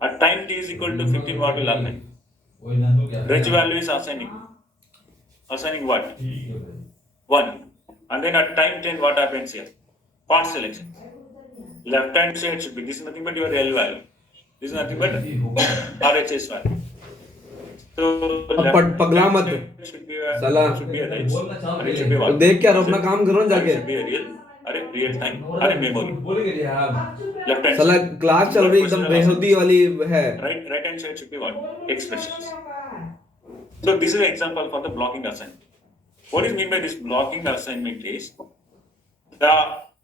At time t is equal to 15, what will happen? Reg value is assigning. Assigning what? 1. And then at time 10, what happens here? Part selection. Left hand side should be, this is nothing but your L value. This is nothing but RHS value. So अब left पगला hand मत side साला should be a reg. And it should be तो what? देख क्या अपना काम करो ना And it जाके should be a real time, or a memory. Left hand साला side. क्लास चल Word रही एकदम procedural बेहुदी assignments. वाली है Right hand side should be what? Expressions. So this is an example for the blocking assignment. What is meant by this blocking assignment is the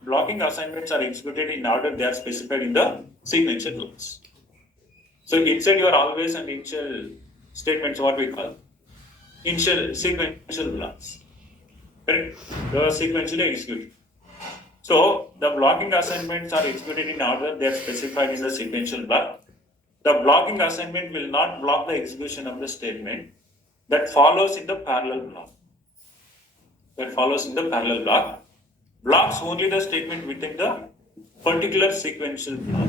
blocking assignments are executed in order they are specified in the sequential blocks. So inside your always and initial statements, what we call initial sequential blocks. Correct? They are sequentially executed. So the blocking assignments are executed in order they are specified in the sequential block. The blocking assignment will not block the execution of the statement that follows in the parallel block. Blocks only the statement within the particular sequential block.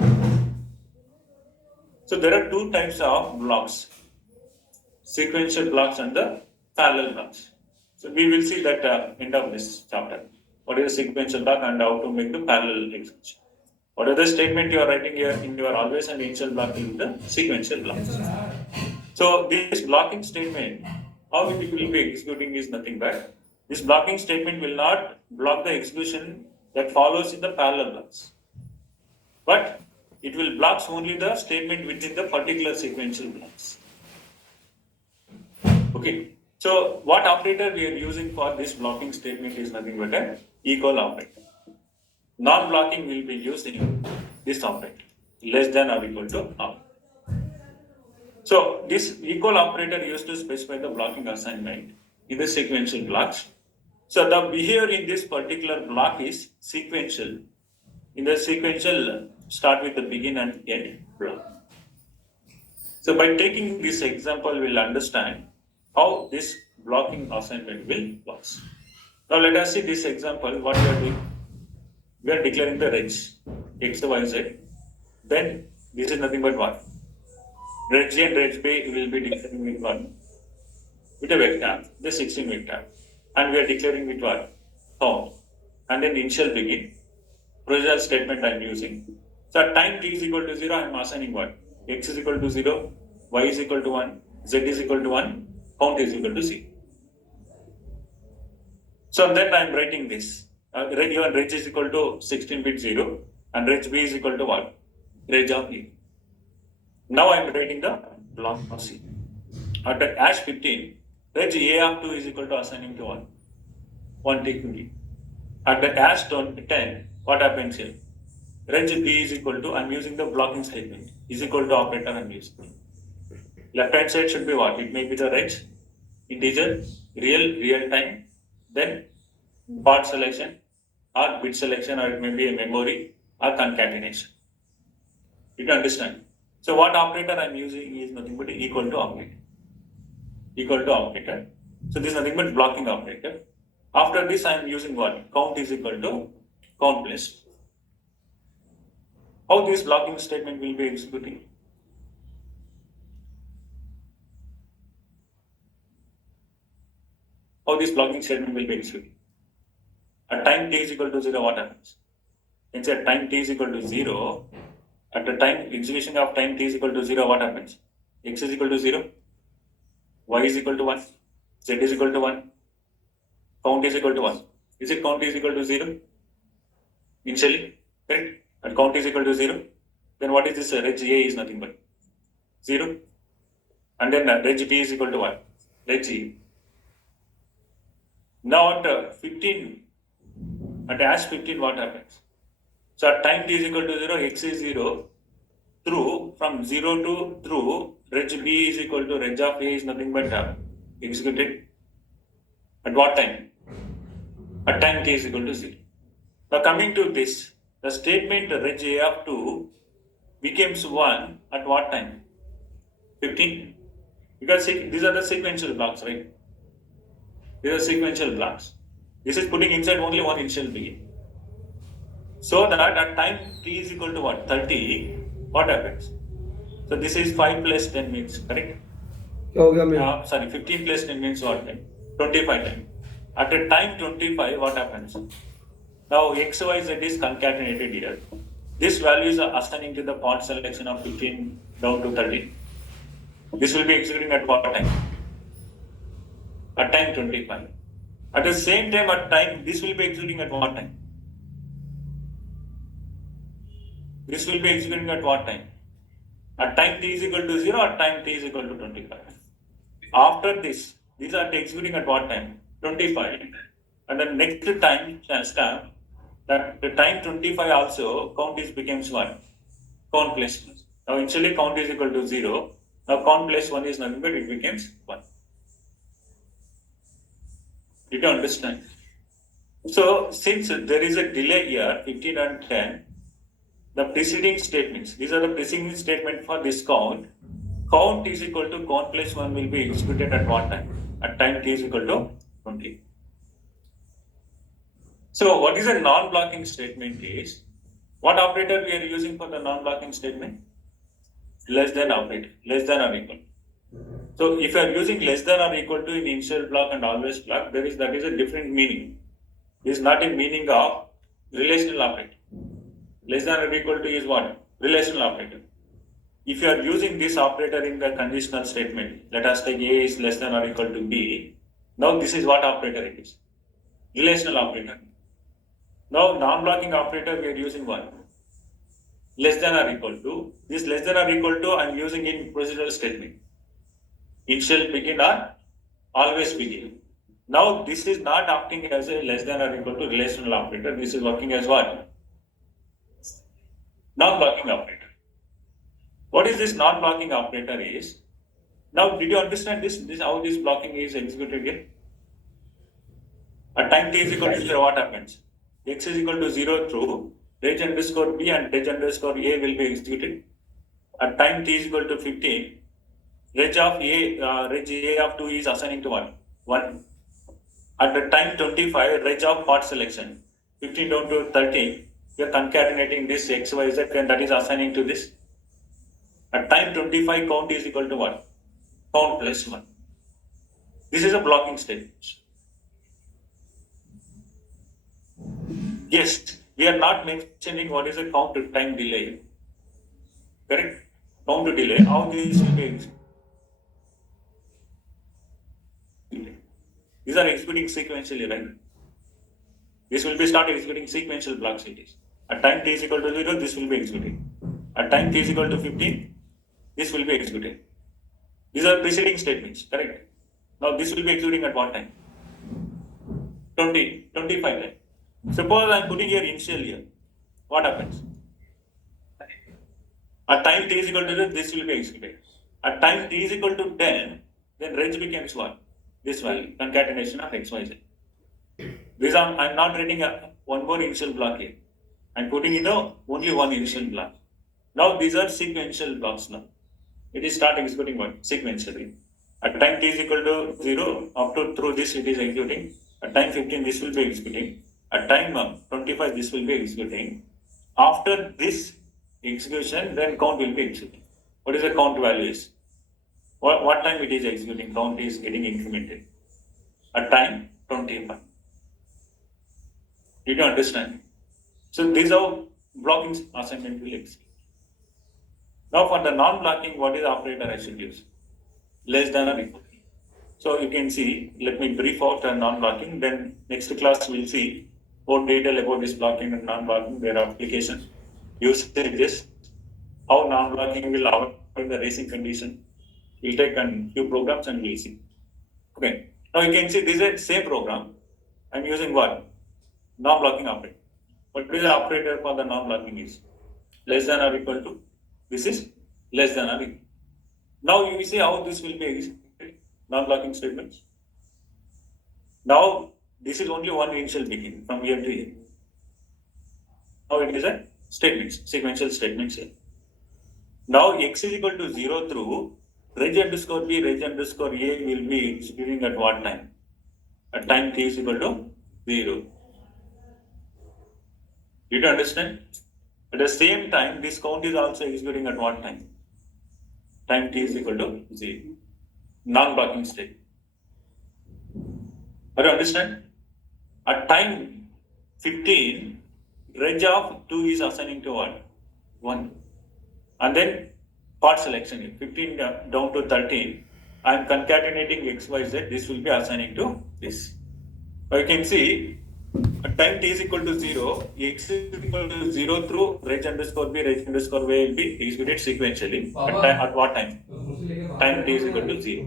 So there are two types of blocks, sequential blocks and the parallel blocks. So we will see that end of this chapter. What is a sequential block and how to make the parallel execution. Whatever the statement you are writing here in your always and initial block will be the sequential blocks. So this blocking statement, how it will be executing is nothing but this blocking statement will not block the execution that follows in the parallel blocks, but it will blocks only the statement within the particular sequential blocks. Okay. So what operator we are using for this blocking statement is nothing but an equal operator. Non-blocking will be using this operator, less than or equal to operator. So this equal operator used to specify the blocking assignment in the sequential blocks. So the behavior in this particular block is sequential. In the sequential, start with the begin and end block. So by taking this example, we'll understand how this blocking assignment will work. Now let us see this example, what we are doing. We are declaring the range, x, y, z. Then this is nothing but what? Reg A and Reg B will be declaring with what? With a vector, the 16 vector. And we are declaring with what? Count. And then initial begin. Procedural statement I am using. So at time t is equal to 0, I am assigning what? X is equal to 0, y is equal to 1, z is equal to 1, count is equal to 0. So then I am writing this. Even reg is equal to 16 bit 0 and reg b is equal to what? Reg of a. Now I am writing the block of C. At the hash 15, reg a of 2 is equal to assigning to 1. 1 taking b. At the hash 10, what happens here? Reg b is equal to, I am using the blocking statement, is equal to operator I am using. Left hand side should be what? It may be the reg, integer, real time, then part selection or bit selection, or it may be a memory or concatenation. You can understand. So what operator I am using is nothing but equal to operator. Equal to operator. So this is nothing but blocking operator. After this I am using what? Count is equal to count plus. How this blocking statement will be executing? How this blocking statement will be executing? At time t is equal to 0, what happens? Inside time t is equal to 0, at the time execution of time t is equal to 0, what happens? X is equal to 0, y is equal to 1, z is equal to 1, count is equal to 1. Is it count is equal to 0? Initially, correct? And count is equal to 0. Then what is this? Reg A is nothing but 0. And then reg B is equal to what? Reg E. Now at 15, at hash 15, what happens? So at time t is equal to 0, x is 0, through, from 0 to through, reg B is equal to reg of A is nothing but executed. At what time? At time t is equal to 0. Now coming to this, the statement reg A of 2 becomes 1 at what time? 15. Because these are the sequential blocks, right? These are sequential blocks. This is putting inside only one initial begin. So that at time t is equal to what? 30, what happens? So this is 5 plus 10 means, correct? क्या हो गया मैं? Sorry, 15 plus 10 means what time? 25 time. At a time 25, what happens? Now x, y, z is concatenated here. This value is assigning to the part selection of 15 down to 13. This will be executing at what time? At time 25. At the same time, at time, this will be executing at what time? This will be executing at what time? At time t is equal to 0, at time t is equal to 25. After this, these are executing at what time? 25. And the next time stamp, that the time 25 also, count is becomes 1. Count plus 1. Now initially count is equal to 0. Now count plus 1 is nothing but it becomes 1. Did you understand? So since there is a delay here, 15 and 10, the preceding statements, these are the preceding statement for this count. Count is equal to count plus 1 will be executed at what time? At time t is equal to 20. So what is a non-blocking statement is, what operator we are using for the non-blocking statement? Less than operator, less than or equal. So if you are using less than or equal to in initial block and always block, that is a different meaning. This is not a meaning of relational operator. Less than or equal to is what? Relational operator. If you are using this operator in the conditional statement, let us take A is less than or equal to B. Now this is what operator it is? Relational operator. Now non-blocking operator we are using what? Less than or equal to. This less than or equal to I am using in procedural statement. Initial begin or always begin. Now this is not acting as a less than or equal to relational operator. This is working as what? Non-blocking operator. What is this non-blocking operator is? Now did you understand this? This how this blocking is executed here? At time t is equal to 0, what happens? X is equal to 0 through reg underscore b and reg underscore a will be executed. At time t is equal to 15, reg a of 2 is assigning to 1. 1. At the time 25, reg of part selection, 15 down to 13, we are concatenating this x, y, z and that is assigning to this. At time 25, count is equal to 1. Count plus 1. This is a blocking statement. Yes, we are not mentioning what is a count to time delay. Correct? Count to delay, how this will be executed. These are executing sequentially, right? This will be start executing sequential block cities. At time t is equal to 0, this will be executed. At time t is equal to 15, this will be executed. These are preceding statements, correct? Now this will be executing at what time? 25 time. Suppose I am putting here initial here. What happens? At time t is equal to 0, this will be executed. At time t is equal to 10, then reg becomes what? This value, concatenation of x, y, z. This I'm not writing one more initial block here. I'm putting in only one initial block. Now these are sequential blocks now. It is start executing one sequentially. At time t is equal to 0, up to through this it is executing. At time 15 this will be executing. At time 25 this will be executing. After this execution, then count will be executing. What is the count values? What time it is executing? Count is getting incremented. At time 25. Did you understand? So this is how blocking assignment will execute. Now for the non-blocking, what is the operator I should use? Less than or equal. So you can see, let me brief out the non-blocking, then next class we'll see more detail about this blocking and non-blocking, their application, usages, how non-blocking will avoid the racing condition. We'll take a few programs and we'll see. Okay. Now you can see this is the same program. I'm using what? Non-blocking operator. What is the operator for the non-blocking is? Less than or equal to? This is less than or equal. Now you see how this will be executed. Non-blocking statements. Now this is only one initial begin from here to here. Now it is a statements, sequential statements here. Now x is equal to 0 through reg underscore b, reg underscore a will be executing at what time? At time t is equal to 0. Did you understand? At the same time, this count is also executing at what time? time t is equal to 0. Non-blocking state. Do you understand? At time 15, range of 2 is assigning to what? 1. And then part selection, 15 down to 13, I am concatenating x, y, z, this will be assigning to this. Now you can see at time t is equal to 0, x is equal to 0 through reg underscore b, reg underscore y will be executed sequentially. At what time? Time t is equal to 0.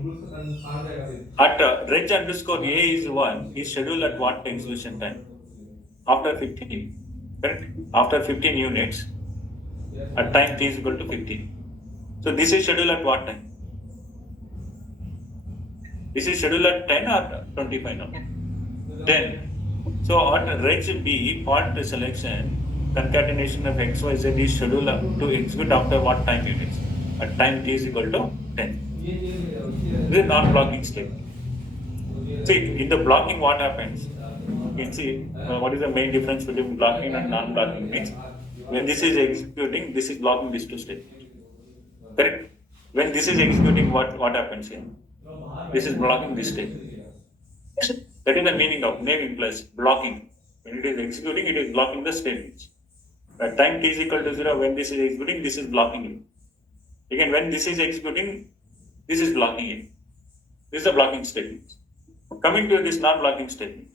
At reg underscore a is 1 is scheduled at what execution time? After 15. Correct? After 15 units, at time t is equal to 15. So this is scheduled at what time? This is scheduled at 10 or 25 now? 10. So at reg B, part selection, concatenation of XYZ is scheduled to execute after what time units? At time t is equal to 10. This is non-blocking state. See, in the blocking, what happens? You can see what is the main difference between blocking and non-blocking means when this is executing, this is blocking these two statements. Correct? When this is executing, what happens here? This is blocking this statement. That is the meaning of name implies blocking. When it is executing, it is blocking the statements. At time t is equal to 0, when this is executing, this is blocking it. Again, when this is executing, this is blocking it. This is the blocking statement. Coming to this non-blocking statement.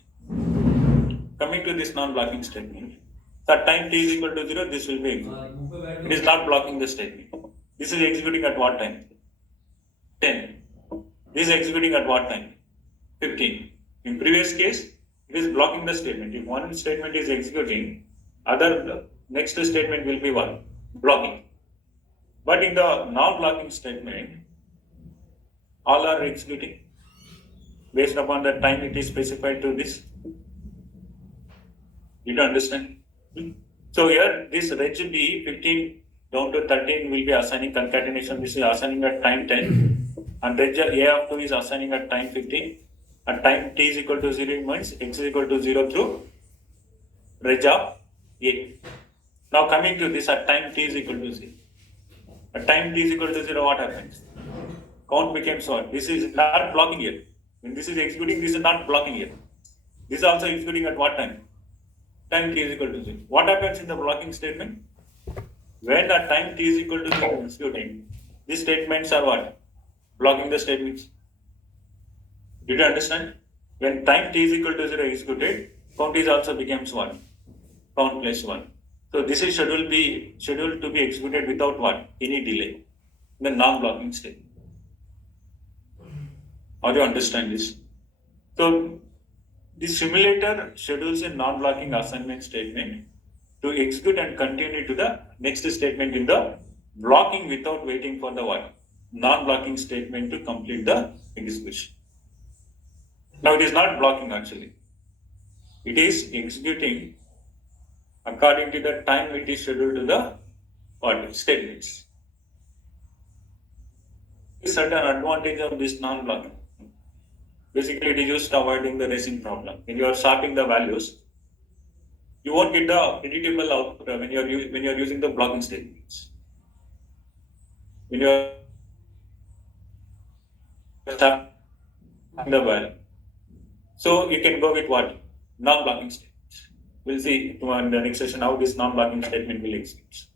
At time t is equal to 0, this will be executed. It is not blocking the statement. This is executing at what time? 10. This is executing at what time? 15. In previous case, it is blocking the statement. If one statement is executing, next statement will be what? Blocking. But in the non-blocking statement, all are executing based upon the time it is specified to this. You don't understand? So here, this reg B 15 down to 13 will be assigning concatenation. This is assigning at time 10. And reg A of 2 is assigning at time 15. At time t is equal to 0 means x is equal to 0 through reg of A. Now coming to this, at time t is equal to 0. At time t is equal to 0, what happens? Count becomes 1. This is not blocking here. When this is executing, this is not blocking here. This is also executing at what time? Time t is equal to 0. What happens in the blocking statement? When at time t is equal to 0 executing, these statements are what? Blocking the statements. Did you understand? When time t is equal to 0 executed, count is also becomes 1. Count plus 1. So this is scheduled to be executed without what? Any delay. The non-blocking state. How do you understand this? So the simulator schedules a non-blocking assignment statement to execute and continue to the next statement in the blocking without waiting for the what? Non-blocking statement to complete the execution. Now it is not blocking actually. It is executing according to the time it is scheduled to the what? Statements. Certain advantage of this non-blocking. Basically, it is used to avoiding the racing problem. When you are sorting the values, you won't get the predictable output when you are using the blocking statements. When you are sorting the value, so you can go with what? Non-blocking statements. We'll see in the next session how this non-blocking statement will execute.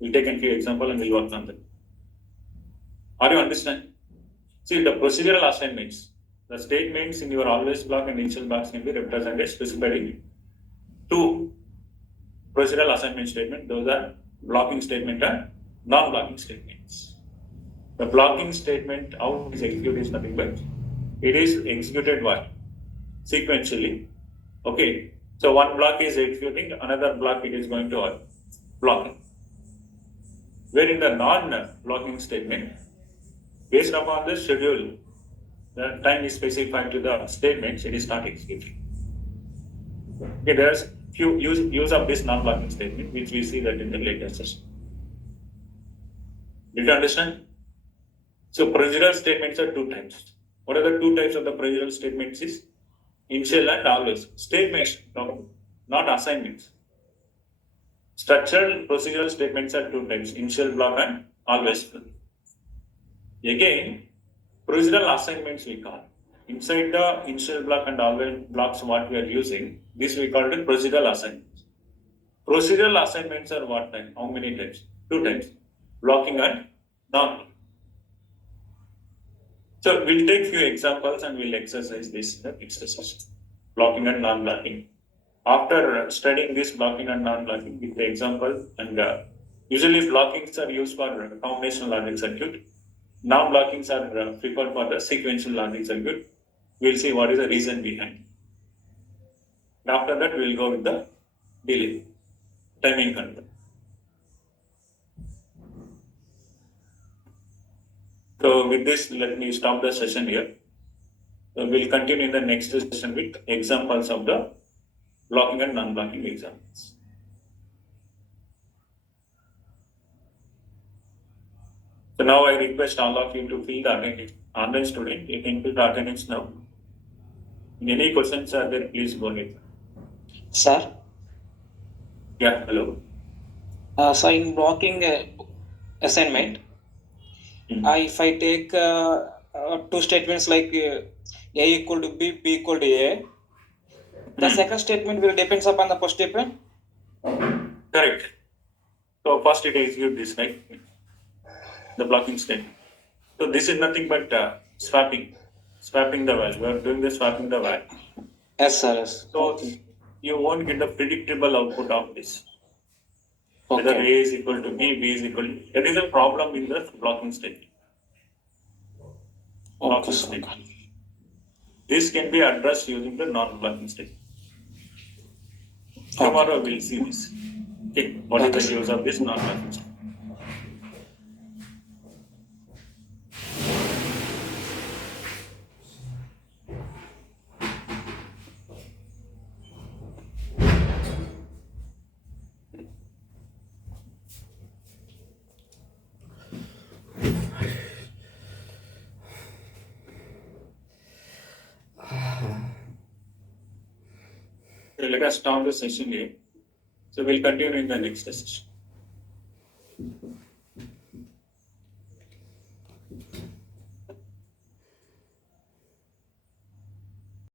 We'll take a few examples and we'll work on them. Are you understand? See the procedural assignments. The statements in your always block and initial blocks can be represented specified in two procedural assignment statements. Those are blocking statement and non-blocking statements. The blocking statement, how it is executed is nothing but it is executed what? Sequentially. Okay. So one block is executing, another block it is going to what? Blocking. Where in the non-blocking statement, based upon the schedule, the time is specified to the statements, it is not executed. Okay, there's few use of this non-blocking statement, which we see that in the later session. Did you understand? So procedural statements are two types. What are the two types of the procedural statements is? Initial and always. Statements, not assignments. Structural procedural statements are two types, initial block and always block. Again, procedural assignments we call. Inside the initial block and all blocks what we are using, this we call it procedural assignments. Procedural assignments are what type? How many types? Two types. Blocking and non-blocking. So we'll take few examples and we'll exercise this in the next session. Blocking and non-blocking. After studying this blocking and non-blocking with the example, and usually blockings are used for combinational logic circuit. Non-blockings are preferred for the sequential logic circuit. We'll see what is the reason behind. And after that, we'll go with the delay, timing control. So with this, let me stop the session here. So we'll continue in the next session with examples of the blocking and non-blocking examples. So now I request all of you to fill the attendance. Online student, you can fill the attendance now. Any questions are there, please go ahead. Sir, Yeah, hello. so in blocking assignment, if I take two statements like A equal to B, B equal to A, the second statement will depends upon the first statement. Correct. So first it execute this, right? The blocking statement. So this is nothing but swapping the value. We are doing the swapping the value. Yes, sir. Yes. So Okay. you won't get the predictable output of this. Whether A Okay. is equal to B, B is equal to. That is a problem in the blocking statement. Okay, Blocking sir. statement. This can be addressed using the non-blocking statement. Tomorrow we'll see this. Okay, what is Okay, the sir. use of this non-blocking statement? So let us stop the session here. So we'll continue in the next session.